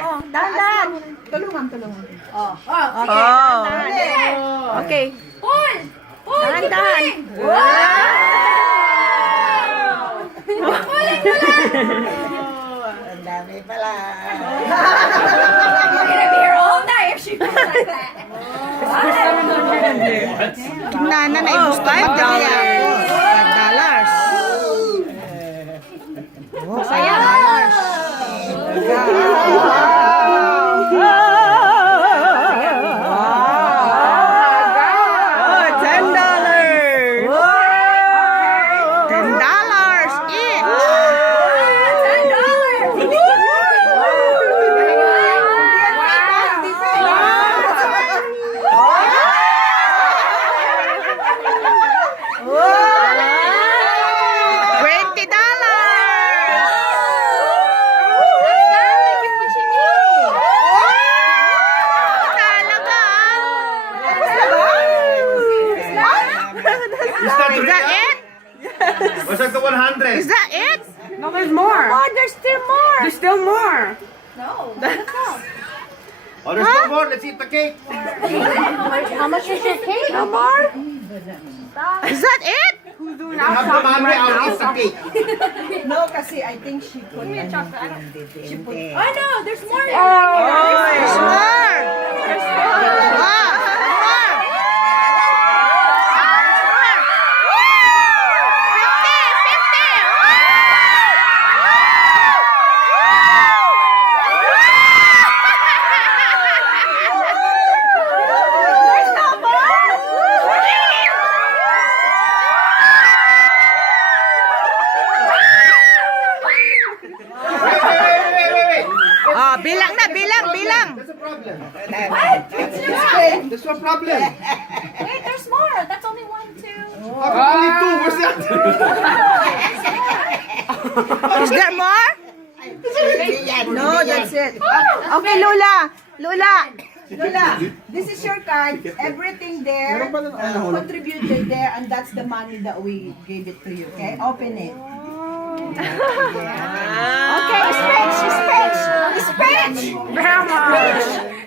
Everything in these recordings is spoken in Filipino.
Oh, dahan-dahan. Tulungan. Oh. Okay. Dahan-dahan. Okay. Paul! Paul, Dahan-dahan. Ang dami pala. We're gonna be here all night if she feels like that. Nana na gusto $5. Oh, saya. What's up to 100? Is that it? No, there's more. Oh, there's still more. There's still more. No. Oh, there's no more. Let's eat the cake. How much is your cake? No more? Is that it? Who's doing Have the outside money, right I'll now? eat the cake. No, kasi I think she put Give me a chocolate. I don't. She put Oh no, there's more. Oh, there's more. There's more. Wait. Oh, bilang na, bilang. That's a problem. What? That's a problem. Wait, there's more. That's only 1, 2. Only two. Where's the other? Is there more? No, that's it. Okay, Lola. Lola. Lola, this is your card. Everything there, contributed there, and that's the money that we gave it to you. Okay, open it. Okay, speech. Grandma.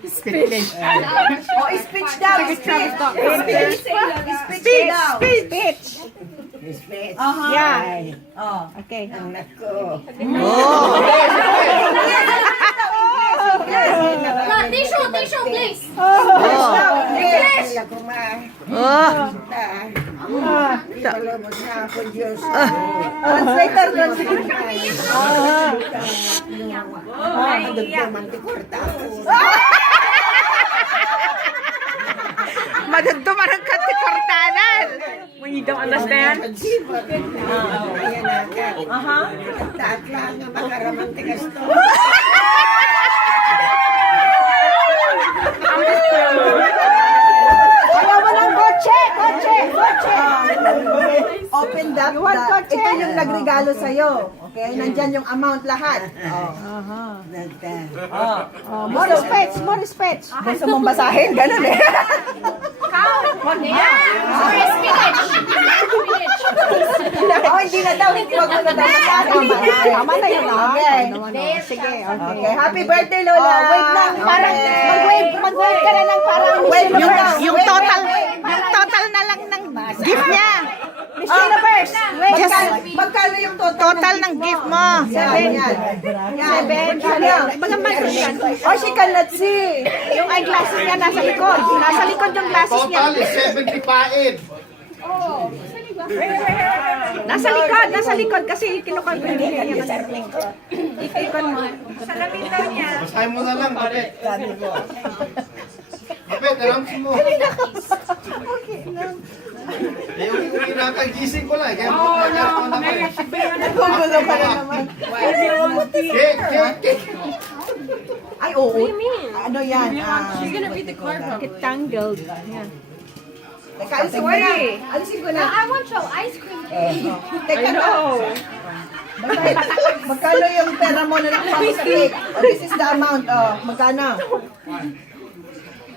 Oh, speech daw. Speech daw. Speech. Yeah. Oh. Okay. Tissue, please. Translator. Madugduman ang katikortanan. When you don't understand. Ayaw mo ng kotse. Open that. Ito yung nagregalo sa'yo. Okay? Nandyan yung amount lahat. More speech. Gusto mong basahin? Ganun eh. Sorry, spinach. Oh, hindi na daw. Huwag mo na daw basahin. Tama na yun. Okay. Sige, Okay. Happy birthday, Lola. Wait lang. Parang mag-wave ka na ng parang Wave lang. yung total na lang ng gift niya. Miss Universe. Just Magkano yung total ng gift mo. Yan. Oh, she cannot see. Yung eyeglasses niya nasa likod. Nasa likod yung glasses niya. Total is 75. Nasa likod kasi kinukontrol niya yan. Ikon mo. Basahin mo na lang, Kapit. Kapit, alam mo. Eh, uwi na kay gising ko lang. Kaya magkakala ko naman. Nagugulo pa na naman. Cake. Ay, oo. Ano yan? Get tangled. Yan. Teka, alisin ko na. Alisin ko na. I want your ice cream cake. Teka na. Magkano yung pera mo na nakuha sa cake? Oh, this is the amount. Oh, magkano?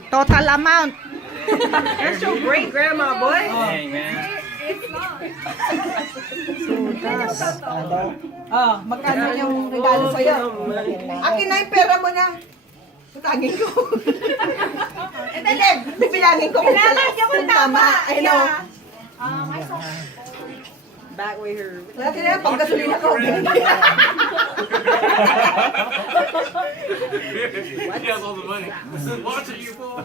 Total amount. That's your great grandma, boy. Hey, man. Oh, magkano yung regalo sa'yo? Akin na yung pera mo na. Tutagin ko. Hindi, bibilangin ko kung tama. Ano? Back with her. Lagi na, pang gasolina ko. He has all the money. Watching you, boy.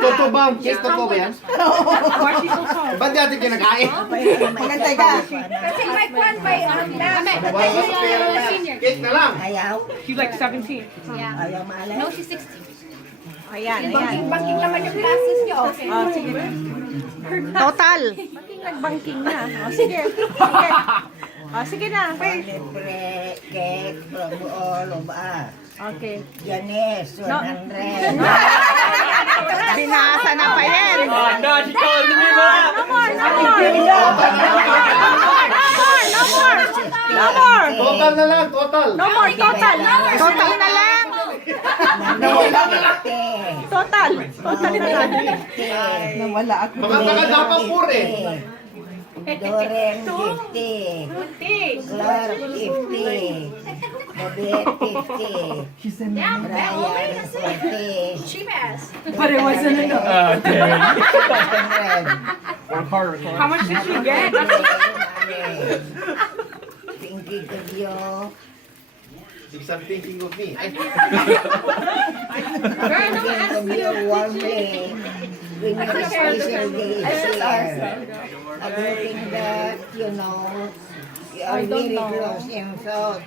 Totoo ba? Totoo ba yan? Ba't natin kinakain? Magantay ka. Kasi may kwan pa yun. Senior. Cake na lang. She's like 17. Yeah. No, she's 16. Ayan, Banking naman yung classes niyo. Okay. sige. Total. Banking nag-banking na. O, sige. Sige. O, sige na. Libre cake from all of us. Okay. Janice, 100. Binasa na pa yan. Oh, no, she called me back. No more. No more. Total na lang, total. No more. Total. Total na lang. Total. Total na lang. Nawala ako. Mga taga-dapang pure. Doren, 50. Clark, 50. Babette, 50. Brian, 40. Chimas. How much did she get? Pinky Kudyo. She's thinking of me. Ay, Pinky Kudyo, warmly. We make a special day here. A good thing that, you know, you are very close in thought.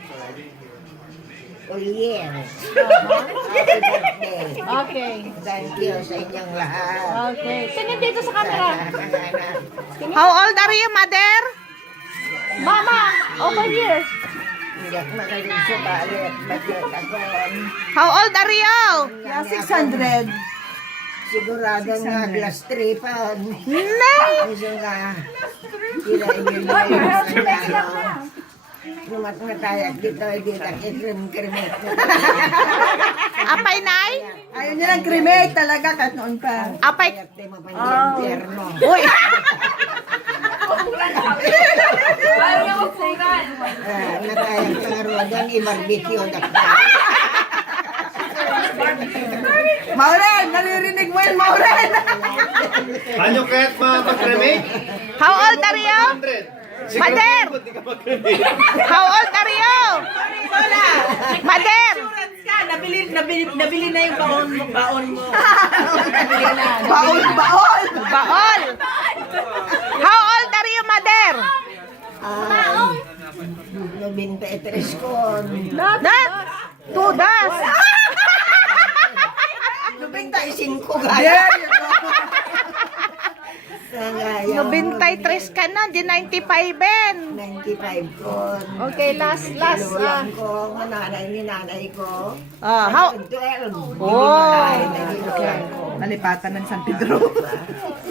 For years. Happy birthday. Okay. Thank you sa inyong lahat. Okay. Tingin dito sa camera. Sana. How old are you, mother? Mama, over here. Hindi ako magaling subalit. Bakit ako? How old are you? Yeah, 600. Sigurado nga glass tripan. No. Gusto nga. Sila inyo Lumat na tayo dito, hindi na ikrim-krimet na. Apay, nay? Ayaw niya ng cremate talaga kahit noon pa. Apay. Kaya tayo mapang-impyerno. Uy. Na tayong pangaruan doon, i-barbecue na ka. Maureen, naririnig mo yun, Maureen. Ano kaya't mag-cremate? How old are you? 100. Mother. How old are you? Mother. Nabili na yung baon mo. Baon. Baol. How old are you, mother? 93 kon. That? Tudas. Lubing tayo 5 gaya. There you go. 93 ka na, di 95 ben. 95 kon. Okay, last. Lulang ko, ang nanay ko. How? 12. Nalipatan ng San Pedro.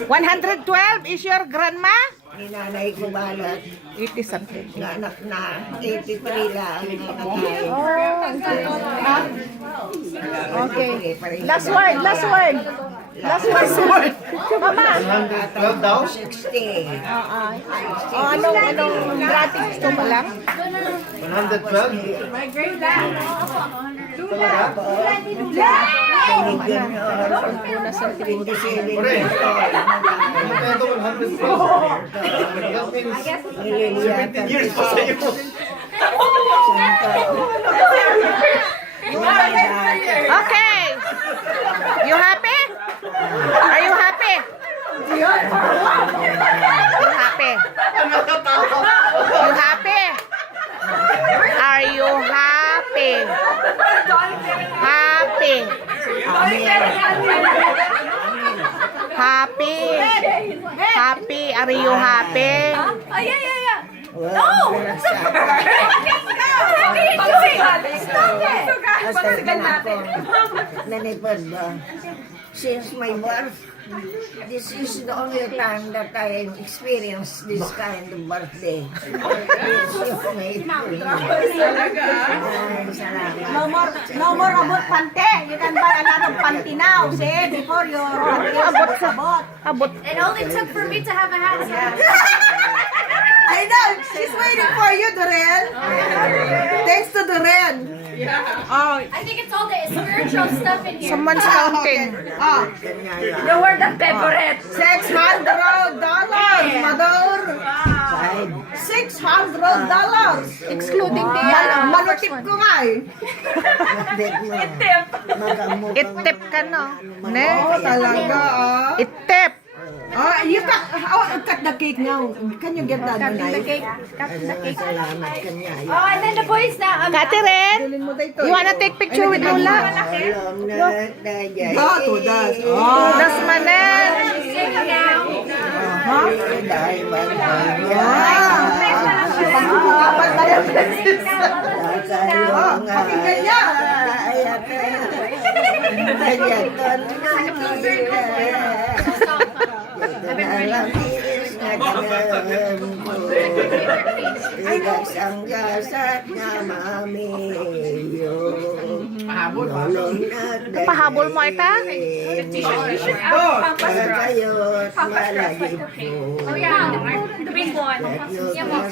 112 is your grandma? Ninanay ko balat. 80 something. Na anak na 83 lang ang nakatay. Okay. Last word. Last word. Mama. 112 daw? 60. Anong gratis gusto mo lang? 112? Pure. Ano kaya ito 112? That means 17 years pa sa'yo. Okay. You happy? Are you happy? You happy? You happy? Are you happy? Happy. Happy. Happy. Are you happy? Since my birth, this is the only time that I experience this kind of birthday. It's your made for me. No more about pante. You can buy a lot of panty now. See, before your abot. Abot. It only took for me to have a house. I know. She's waiting for you, Doreen. Thanks to Doreen. Oh, I think it's all the spiritual stuff in here. Someone's counting. oh. You were the favorite. $600, mother. $600. Excluding the Malutip ko nga eh. Itip ka, no? Ne? Oh, talaga ah. Itip. Oh, you cut the cake now. Can you get that knife? Salamat kanya. Oh, and then the boys now. Catherine, Tulin mo dito. you wanna take picture with Lola? Alam na dayay. Tudas. Oh. Das manen. Sing now. Dahil Apat na yung Kakalungan. pakinggan niya. Pahabol mo ita? Kayot malagip po. Oh yeah, the big one. Yeah, mo.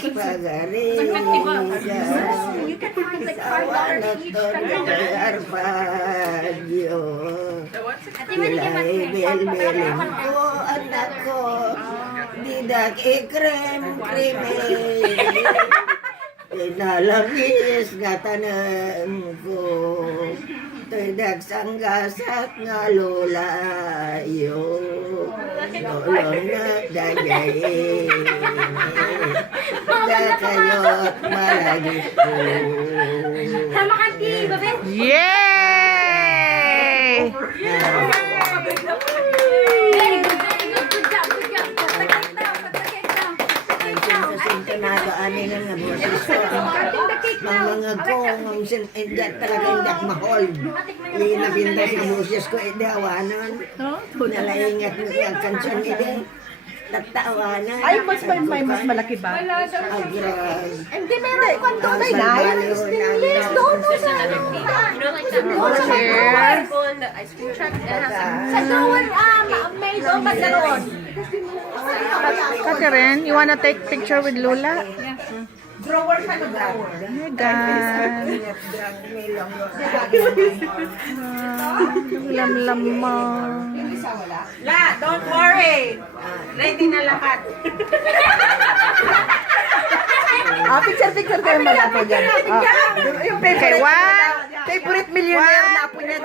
You can find like $5 each. Ate, wala Bilbilin ko, anak ko, didak ikrem, kreme. Pinalangis nga tanan ko, tidak sanggasak nga lulayo. Tolong na dagayin, kakayot malagip ko. Sama ka, Ti, babe. Yay! Very good, very good. Good job, good job. Patagay daw, patagay daw. Patagay daw. Sintonado ani na nga boses ko. Mga kong hindi talaga hindi mahol. Inabinda sa boses ko, hindi awanan. Nalaingat mo yung kansyon, hindi. Tatawanan. Ay, mas malaki ba? Agras. Hindi, meron kang tunay na. Yes, doon sa... Here. Sa doon, may doon ba sa doon? Catherine, you wanna take picture with Lola? Drawer ka na drawer. Oh my God. Lam-lam mo. La, don't worry. Ready na lahat. Picture kayo malapit dyan. Yung Okay, one, favorite millionaire na